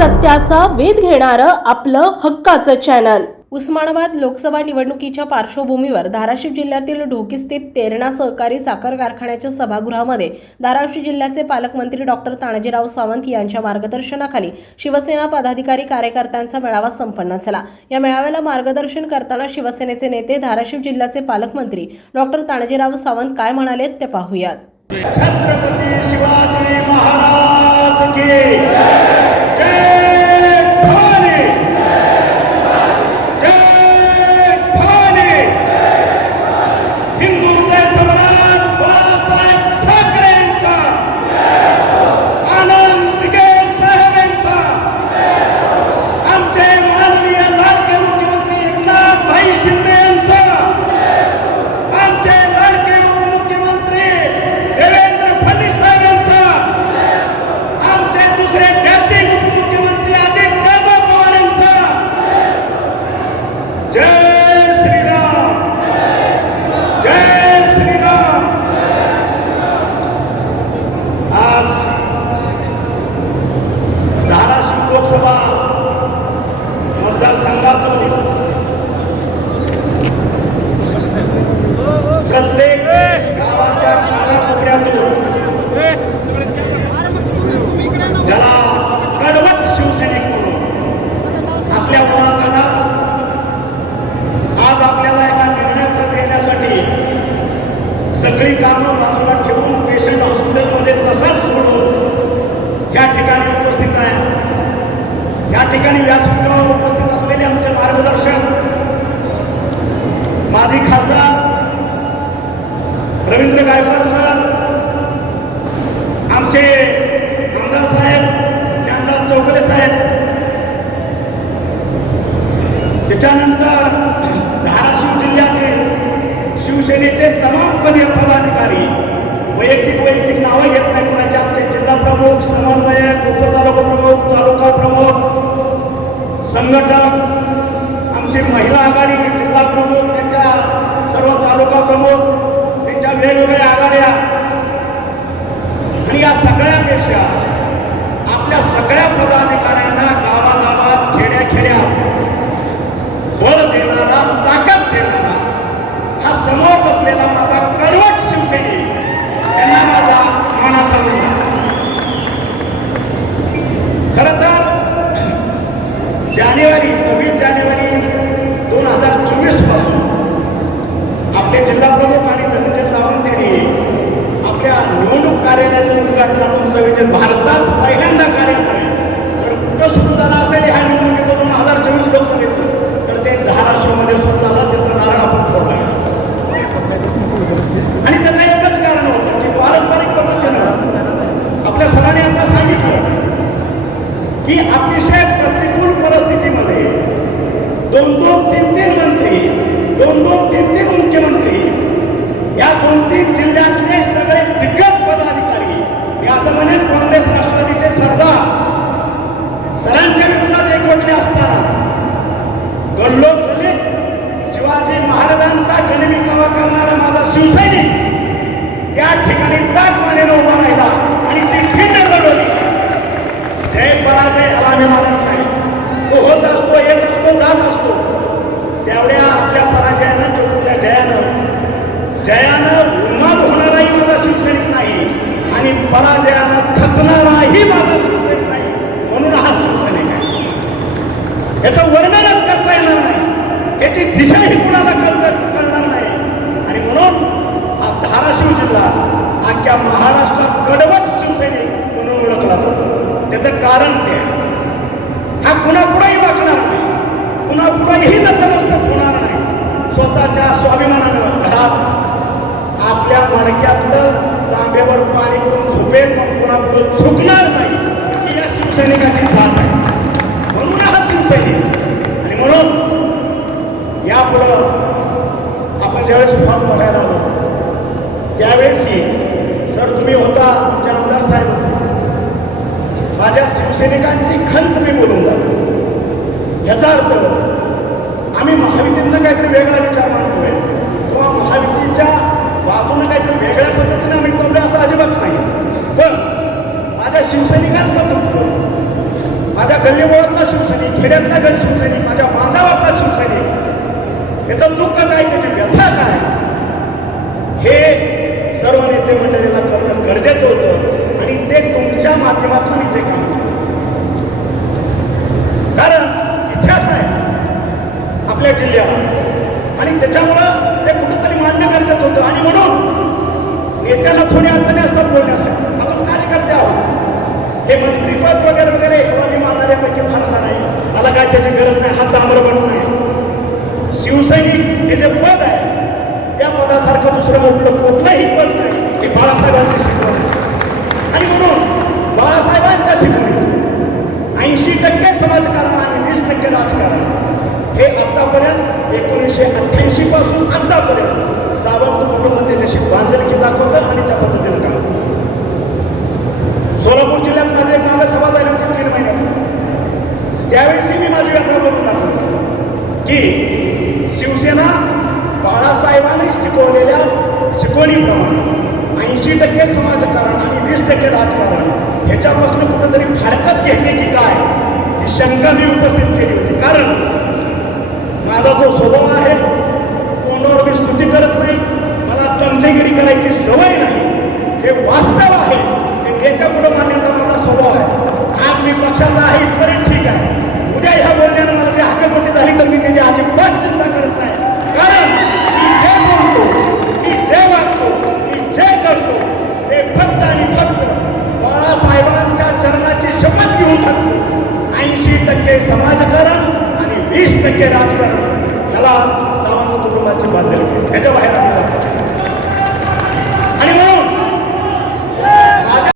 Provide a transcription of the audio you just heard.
सत्याचा वेध घेणारं आपलं हक्काचं चॅनल उस्मानाबाद लोकसभा निवडणुकीच्या पार्श्वभूमीवर धाराशिव जिल्ह्यातील ढोकीस्थित तेरणा सहकारी साखर कारखान्याच्या सभागृहामध्ये धाराशिव जिल्ह्याचे पालकमंत्री डॉक्टर तानाजीराव सावंत यांच्या मार्गदर्शनाखाली शिवसेना पदाधिकारी कार्यकर्त्यांचा मेळावा संपन्न झाला. या मेळाव्याला मार्गदर्शन करताना शिवसेनेचे नेते धाराशिव जिल्ह्याचे पालकमंत्री डॉक्टर तानाजीराव सावंत काय म्हणालेत ते पाहूयात. छत्रपती शिवाजी महाराज की सगळी कामं बाजूला ठेवून पेशंट हॉस्पिटलमध्ये तसाच सोडून या ठिकाणी उपस्थित आहे. या ठिकाणी व्यासपीठावर उपस्थित असलेले आमचे मार्गदर्शक माजी खासदार रवींद्र गायकवाड सर आमचे आमदार साहेब ज्ञानराज चौगले साहेब त्याच्यानंतर धाराशिव जिल्ह्यातील शिवसेनेचे तमाम पदी पदाधिकारी वैयक्तिक वैयक्तिक नावं घेत नाही कुणाचे आमचे जिल्हा प्रमुख समन्वयक उपतालुका प्रमुख तालुका प्रमुख संघटक आमचे महिला आघाडी जिल्हा प्रमुख त्यांच्या सर्व तालुका प्रमुख त्यांच्या वेगवेगळ्या आघाड्या. आणि या सगळ्यापेक्षा आपल्या सगळ्या पदाधिकाऱ्यांना गावागावात खेड्याखेड्यात बळ देणारा ताकद देणारा हा समोर बसलेला माझा कडवट शिवसैनिक त्यांना माझा मानाचा नाही खरं तर जानेवारी सव्वीस जानेवारी दोन हजार चोवीसपासून आपले जिल्हा प्रमुख आणि धनंजय सावंत यांनी आपल्या निवडणूक कार्यालयाचं उद्घाटन आपण भारतात पहिल्यांदा कार्यालय जर कुठं सुरू झालं असेल ह्या निवडणुकीचं दोन हजार चोवीस लोकसभेचं तर ते धाराशिवमध्ये सुरू झालं त्याचं नारळ आपण फोडलं. आणि त्याचं एकच कारण होतं की पारंपरिक पद्धतीनं आपल्या सरांनी आता सांगितलं की अतिशय प्रतिकूल परिस्थितीमध्ये दोन दोन तीन तीन मंत्री दोन दोन तीन तीन मुख्यमंत्री या दोन तीन जिल्ह्यातले सगळे दिग्गज पदाधिकारी मी असं म्हणेन काँग्रेस राष्ट्रवादीचे सरदार सरांच्या विरोधात एकवटले असताना गल्लोगल्लीत शिवाजी महाराजांचा गणविकावा करणारा माझा शिवसैनिक त्या ठिकाणी ताट मानेनं उभा राहिला आणि ती खिंड लढवली जय पराजय ह्याला मी मानत नाही. तो होत असतो येत असतो जात असतो. तेवढ्या असल्या पराजयानं किंवा कुठल्या जयानं जयानं उन्माद होणाराही माझा शिवसैनिक नाही आणि पराजयानं खचणाराही माझा शिवसैनिक नाही. म्हणून हा शिवसैनिक आहे. याचं वर्णनच करता येणार नाही. याची दिशाही कुणाला कळत कळणार नाही आणि म्हणून हा धाराशिव जिल्हा अख्ख्या महाराष्ट्रात कडवट शिवसैनिक म्हणून ओळखला जातो. त्याचं कारण ते आहे. हा कुणापुढेही वागणार नाही. कुणापुढेही नतमस्तक होणार नाही. स्वतःच्या स्वाभिमानानं घरात आपल्या मडक्यातलं तांब्यावर पाणी पडून झोपेल पण कुणापुढं झुकणार नाही ही या शिवसैनिकाची जात आहे. म्हणून हा शिवसैनिक आणि म्हणून यापुढं आपण ज्यावेळेस फॉर्म भरायला आलो त्यावेळेसही सर तुम्ही होता आमचे आमदार साहेब होते सैनिकांची शिवसैनिकांची खंत मी बोलून जातो. याचा अर्थ आम्ही महायुतीतनं काहीतरी वेगळा विचार मानतोय. किंवा महायुतीच्या बाजूने काहीतरी वेगळ्या पद्धतीने आम्ही चाललोय असं अजिबात नाही. पण माझ्या शिवसैनिकांचा दुःख माझ्या गल्लीमुळातला शिवसैनिक खेड्यातला गल शिवसैनिक माझ्या बांधावरचा शिवसैनिक याचं दुःख काय त्याची व्यथा काय? हे सर्व नेते मंडळीला करणं गरजेचं होतं आणि ते तुमच्या माध्यमातून मी ते काम केलं कारण इतिहास आहे आपल्या जिल्ह्याला आणि त्याच्यामुळं ते कुठंतरी मांडणं गरजेचं होतं आणि म्हणून थोड्या अडचणी असतात बोलण्यासाठी. आपण कार्यकर्ते आहोत. हे मंत्रीपद वगैरे वगैरे हे आम्ही मानणाऱ्यापैकी फारसा नाही. मला काय त्याची गरज नाही हात डांबरपट नाही. शिवसैनिक हे जे पद आहे त्या पदासारखं दुसरं मोठलं कुठलंही पद नाही. हे बाळासाहेबांची शिकवण आहे. आणि म्हणून बाळासाहेबांच्या शिकवणीत ऐंशी टक्के समाजकारण आणि वीस टक्के राजकारण हे आतापर्यंत एकोणीसशे अठ्ठ्याऐंशी पासून आतापर्यंत सावंत कुटुंब त्याच्याशी बांधिलकी दाखवतं आणि त्या पद्धतीनं काम सोलापूर जिल्ह्यात माझे एक मागे सभा झाली होती तीन महिन्यात त्यावेळेसही मी माझी व्यथा बोलून दाखवली. की शिवसेना बाळासाहेबांनी शिकवलेल्या शिकवणीप्रमाणे ऐंशी टक्के समाजकारण आणि वीस टक्के राजकारण ह्याच्यापासून कुठंतरी फारकत घेते की काय? ही शंका मी उपस्थित केली होती. का ऐंशी टक्के समाजकारण आणि वीस टक्के राजकारण. याला सावंत कुटुंबाची बांधलेली याच्या बाहेर